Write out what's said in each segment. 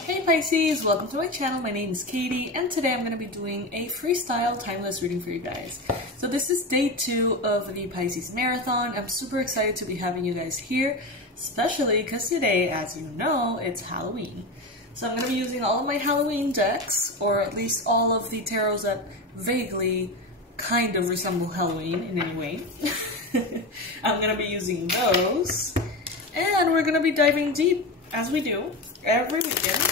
Hey Pisces, welcome to my channel. My name is Katie and today I'm going to be doing a freestyle timeless reading for you guys. So this is day 2 of the Pisces marathon. I'm super excited to be having you guys here, especially because today, as you know, it's Halloween. So I'm going to be using all of my Halloween decks, or at least all of the tarots that vaguely kind of resemble Halloween in any way. I'm going to be using those, and we're going to be diving deep, as we do every weekend,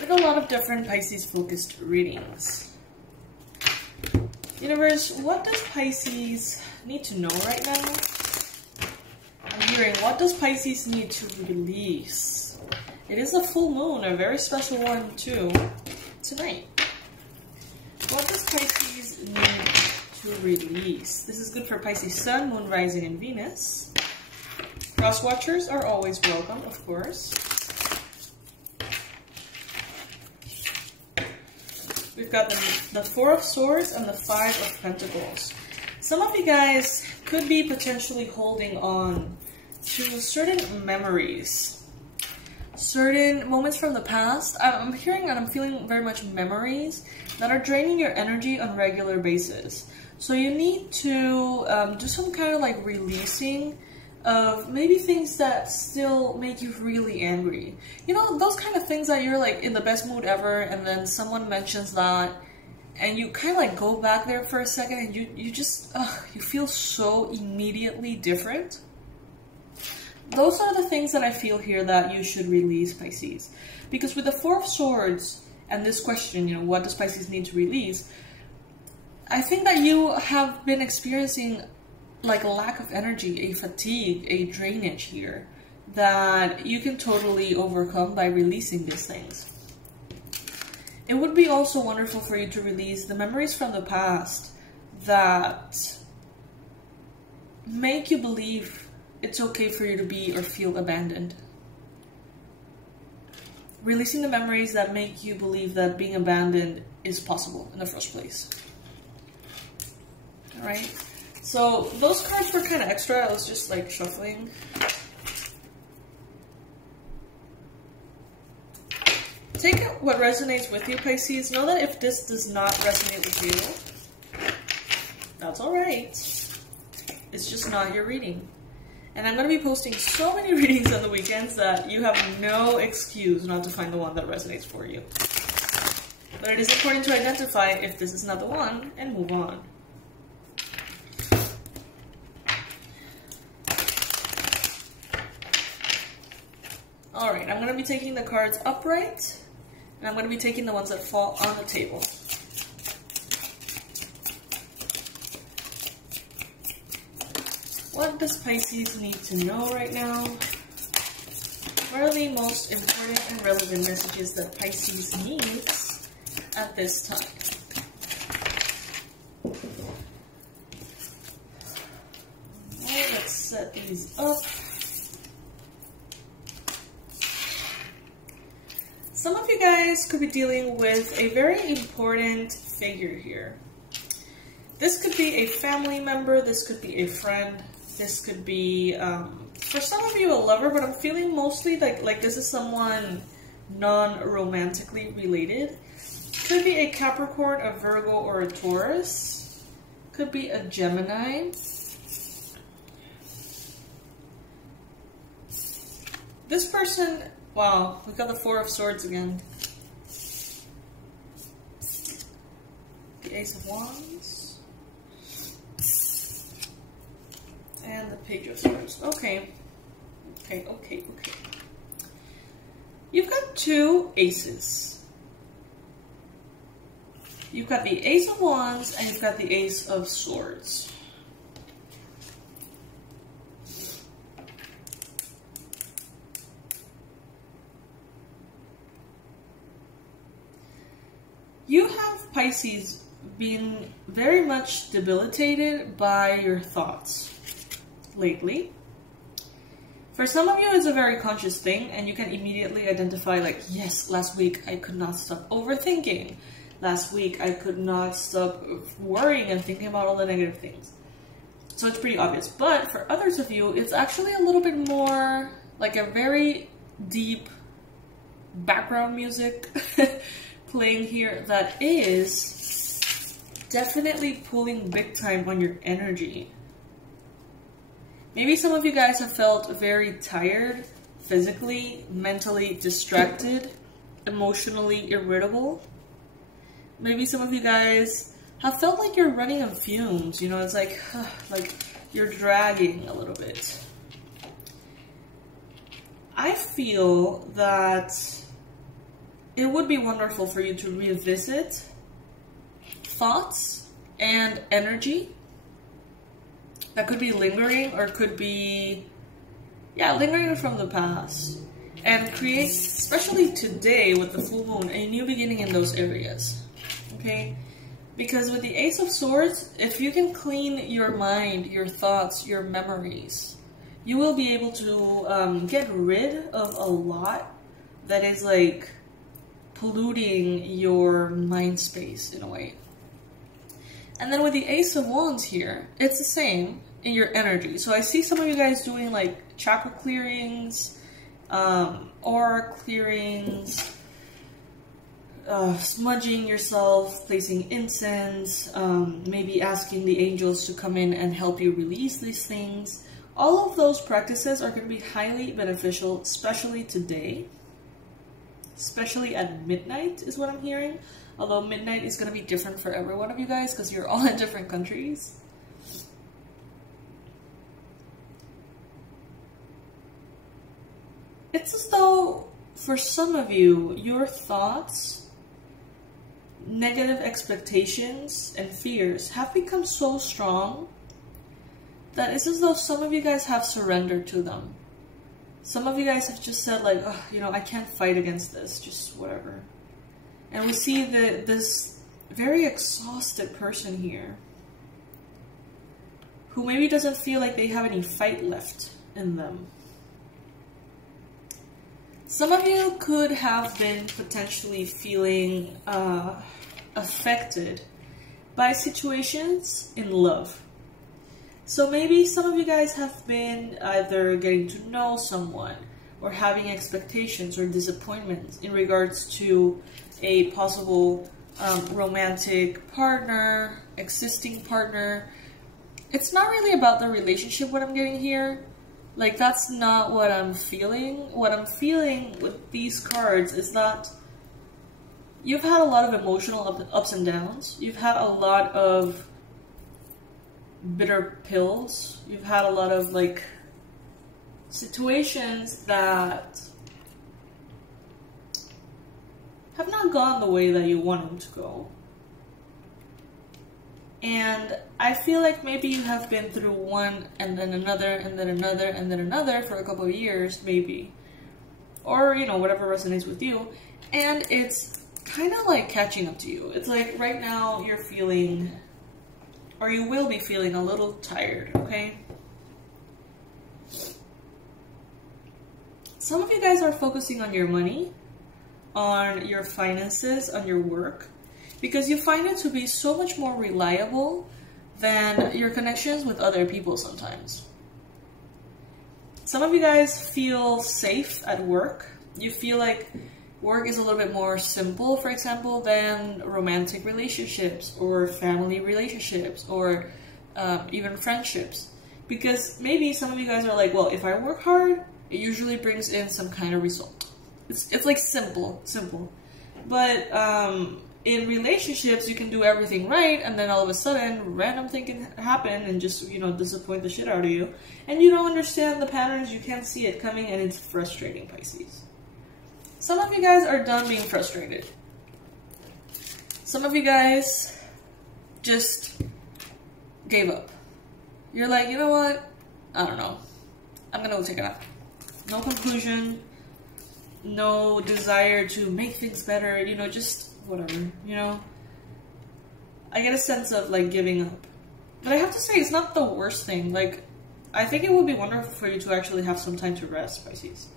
with a lot of different Pisces-focused readings. Universe, what does Pisces need to know right now? I'm hearing, what does Pisces need to release? It is a full moon, a very special one too, tonight. What does Pisces need to release? This is good for Pisces Sun, Moon, Rising, and Venus. Cross watchers are always welcome, of course. We've got the Four of Swords and the Five of Pentacles. Some of you guys could be potentially holding on to certain memories, certain moments from the past. I'm hearing and I'm feeling very much memories that are draining your energy on a regular basis. So you need to do some kind of like releasing of maybe things that still make you really angry. You know, those kind of things that you're like in the best mood ever and then someone mentions that and you kind of like go back there for a second and you just, you feel so immediately different. Those are the things that I feel here that you should release, Pisces. Because with the Four of Swords and this question, you know, what does Pisces need to release? I think that you have been experiencing like a lack of energy, a fatigue, a drainage here that you can totally overcome by releasing these things. It would be also wonderful for you to release the memories from the past that make you believe it's okay for you to be or feel abandoned. Releasing the memories that make you believe that being abandoned is possible in the first place. Alright? So those cards were kind of extra. I was just like shuffling. Take out what resonates with you, Pisces. Know that if this does not resonate with you, that's alright. It's just not your reading. And I'm going to be posting so many readings on the weekends that you have no excuse not to find the one that resonates for you. But it is important to identify if this is not the one and move on. Alright, I'm going to be taking the cards upright, and I'm going to be taking the ones that fall on the table. What does Pisces need to know right now? What are the most important and relevant messages that Pisces needs at this time? Alright, let's set these up. Some of you guys could be dealing with a very important figure here. This could be a family member, this could be a friend, this could be, for some of you, a lover, but I'm feeling mostly like this is someone non-romantically related. Could be a Capricorn, a Virgo, or a Taurus. Could be a Gemini. This person... Wow, we got the Four of Swords again. The Ace of Wands. And the Page of Swords. Okay. Okay. You've got two aces. You've got the Ace of Wands and you've got the Ace of Swords. You have, Pisces, been very much debilitated by your thoughts lately. For some of you, it's a very conscious thing, and you can immediately identify like, yes, last week I could not stop overthinking. Last week I could not stop worrying and thinking about all the negative things. So it's pretty obvious. But for others of you, it's actually a little bit more like a very deep background music playing here that is definitely pulling big time on your energy. Maybe some of you guys have felt very tired, physically, mentally distracted, emotionally irritable. Maybe some of you guys have felt like you're running on fumes, you know, it's like you're dragging a little bit. I feel that it would be wonderful for you to revisit thoughts and energy that could be lingering or could be, yeah, lingering from the past, and create, especially today with the full moon, a new beginning in those areas, okay? Because with the Ace of Swords, if you can clean your mind, your thoughts, your memories, you will be able to get rid of a lot that is like polluting your mind space in a way. And then with the Ace of Wands here, it's the same in your energy. So I see some of you guys doing like chakra clearings, aura clearings, smudging yourself, placing incense, maybe asking the angels to come in and help you release these things. All of those practices are going to be highly beneficial, especially today. Especially at midnight is what I'm hearing. Although midnight is going to be different for every one of you guys because you're all in different countries. It's as though for some of you, your thoughts, negative expectations, and fears have become so strong that it's as though some of you guys have surrendered to them. Some of you guys have just said like, oh, you know, I can't fight against this, just whatever. And we see this very exhausted person here who maybe doesn't feel like they have any fight left in them. Some of you could have been potentially feeling affected by situations in love. So maybe some of you guys have been either getting to know someone or having expectations or disappointments in regards to a possible romantic partner, existing partner. It's not really about the relationship, what I'm getting here. Like, that's not what I'm feeling. What I'm feeling with these cards is that you've had a lot of emotional ups and downs. You've had a lot of bitter pills. You've had a lot of like situations that have not gone the way that you want them to go. And I feel like maybe you have been through one and then another and then another and then another for a couple of years, maybe. Or, you know, whatever resonates with you. And it's kind of like catching up to you. It's like right now you're feeling, or you will be feeling a little tired, okay? Some of you guys are focusing on your money, on your finances, on your work, because you find it to be so much more reliable than your connections with other people sometimes. Some of you guys feel safe at work. You feel like work is a little bit more simple, for example, than romantic relationships or family relationships or even friendships. Because maybe some of you guys are like, well, if I work hard, it usually brings in some kind of result. It's like simple. But in relationships, you can do everything right, and then all of a sudden, random thing can happen and just, you know, disappoint the shit out of you. And you don't understand the patterns, you can't see it coming, and it's frustrating, Pisces. Some of you guys are done being frustrated. Some of you guys just gave up. You're like, you know what? I don't know. I'm gonna go take a nap. No conclusion. No desire to make things better. You know, just whatever, you know? I get a sense of, like, giving up. But I have to say, it's not the worst thing. Like, I think it would be wonderful for you to actually have some time to rest, Pisces.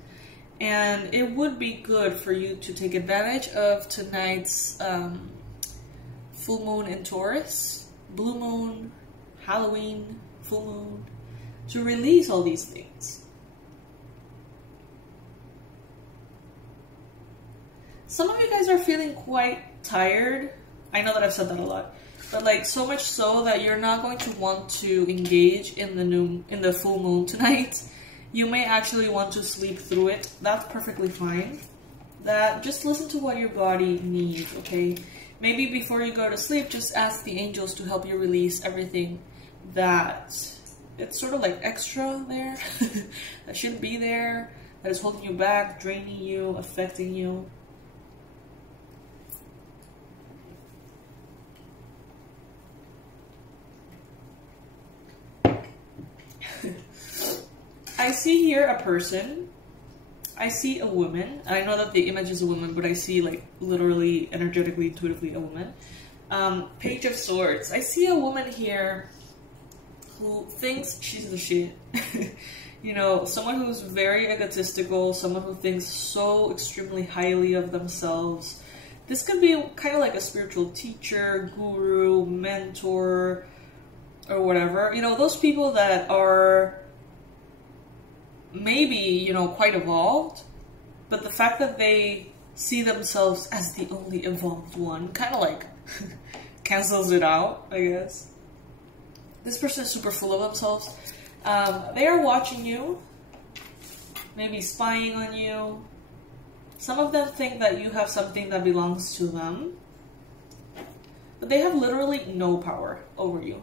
And it would be good for you to take advantage of tonight's full moon in Taurus, blue moon, Halloween, full moon, to release all these things. Some of you guys are feeling quite tired. I know that I've said that a lot, but like so much so that you're not going to want to engage in the full moon tonight. You may actually want to sleep through it. That's perfectly fine. Just listen to what your body needs, okay? Maybe before you go to sleep, just ask the angels to help you release everything that it's sort of like extra there, that shouldn't be there, that is holding you back, draining you, affecting you. I see here a person. I see a woman. I know that the image is a woman, but I see like literally, energetically, intuitively a woman. Page of Swords. I see a woman here who thinks she's the shit. You know, someone who's very egotistical, someone who thinks so extremely highly of themselves. This could be kind of like a spiritual teacher, guru, mentor, or whatever. You know, those people that are maybe, you know, quite evolved, but the fact that they see themselves as the only evolved one kind of like cancels it out, I guess. This person is super full of themselves. They are watching you, maybe spying on you. Some of them think that you have something that belongs to them, but they have literally no power over you.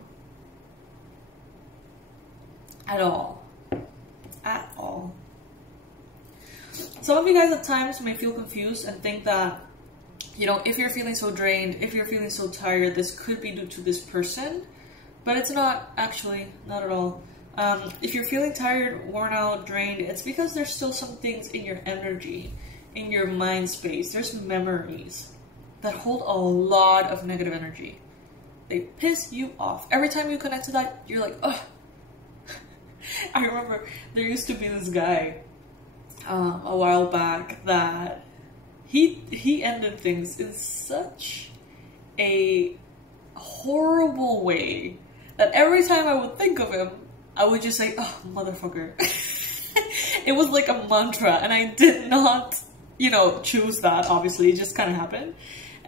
At all. At all. Some of you guys at times may feel confused and think that, you know, if you're feeling so drained, if you're feeling so tired, this could be due to this person, but it's not actually, not at all. If you're feeling tired, worn out, drained, it's because there's still some things in your energy, in your mind space. There's memories that hold a lot of negative energy. They piss you off. Every time you connect to that, you're like, ugh. I remember there used to be this guy a while back that he ended things in such a horrible way that every time I would think of him, I would just say, oh, motherfucker. It was like a mantra, and I did not, you know, choose that, obviously. It just kind of happened.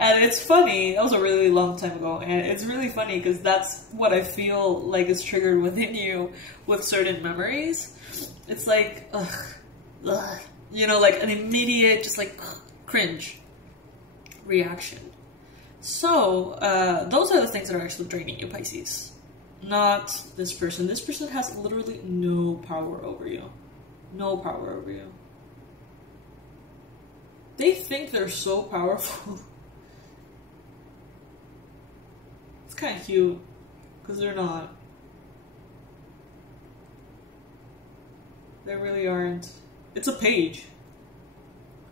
And it's funny, that was a really long time ago, and it's really funny because that's what I feel like is triggered within you with certain memories. It's like, ugh, you know, like an immediate, just like, cringe reaction. So, those are the things that are actually draining you, Pisces. Not this person. This person has literally no power over you. No power over you. They think they're so powerful. Kind of cute, because they're not. They really aren't. It's a page,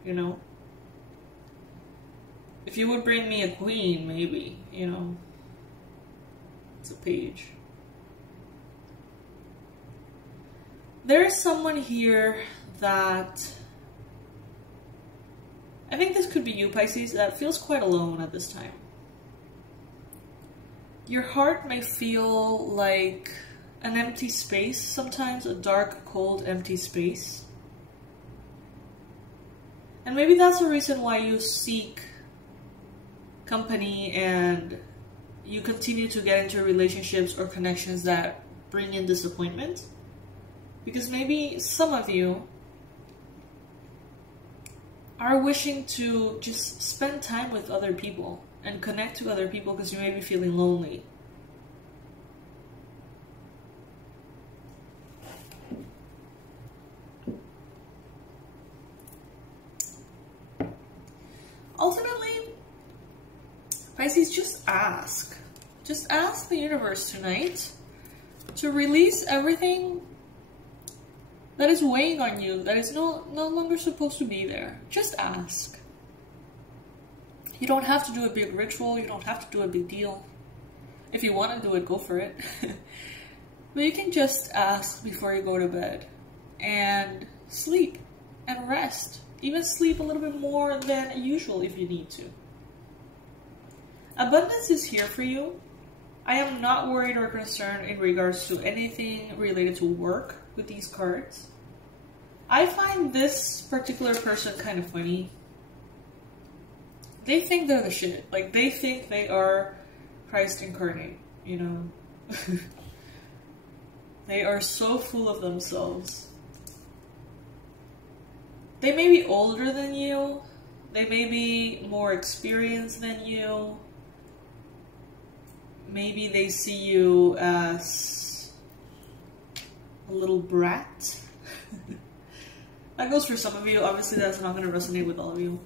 you know. If you would bring me a queen, maybe, you know. It's a page. There's someone here that I think this could be you, Pisces, that feels quite alone at this time. Your heart may feel like an empty space sometimes, a dark, cold, empty space. And maybe that's the reason why you seek company and you continue to get into relationships or connections that bring in disappointment. Because maybe some of you are wishing to just spend time with other people and connect to other people because you may be feeling lonely. Ultimately, Pisces, just ask. Just ask the universe tonight to release everything that is weighing on you, that is no longer supposed to be there. Just ask. You don't have to do a big ritual. You don't have to do a big deal. If you want to do it, go for it. But you can just ask before you go to bed. And sleep. And rest. Even sleep a little bit more than usual if you need to. Abundance is here for you. I am not worried or concerned in regards to anything related to work with these cards. I find this particular person kind of funny. they think they're the shit. Like, they think they are Christ incarnate, you know? They are so full of themselves. They may be older than you. They may be more experienced than you. Maybe they see you as a little brat. That goes for some of you. Obviously, that's not going to resonate with all of you.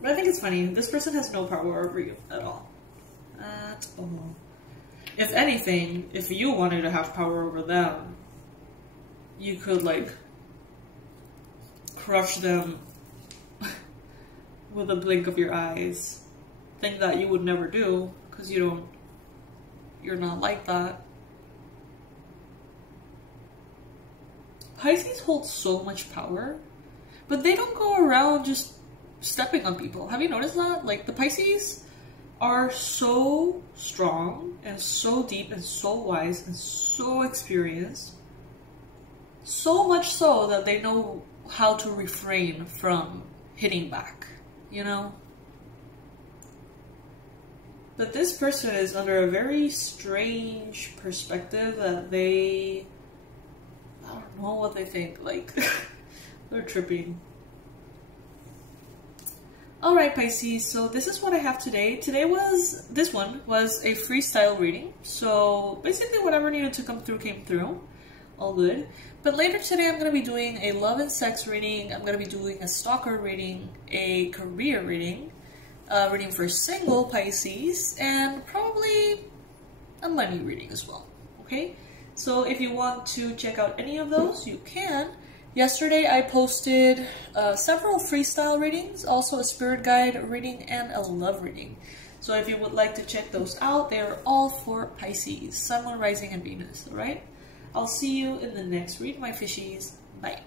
But I think it's funny. This person has no power over you at all. At all. If anything, if you wanted to have power over them, you could, like, crush them with a blink of your eyes. Thing that you would never do, because you're not like that. Pisces hold so much power, but they don't go around just stepping on people. Have you noticed that? Like, the Pisces are so strong and so deep and so wise and so experienced, so much so that they know how to refrain from hitting back, you know? But this person is under a very strange perspective that I don't know what they think, like, they're tripping. Alright, Pisces, so this is what I have today. This one was a freestyle reading, so basically whatever needed to come through came through. All good. But later today I'm going to be doing a love and sex reading, I'm going to be doing a stalker reading, a career reading, reading for single Pisces, and probably a money reading as well, okay? So if you want to check out any of those, you can. Yesterday I posted several freestyle readings, also a spirit guide reading, and a love reading. So if you would like to check those out, they are all for Pisces, Sun, Moon, Rising, and Venus, alright? I'll see you in the next read, my fishies. Bye.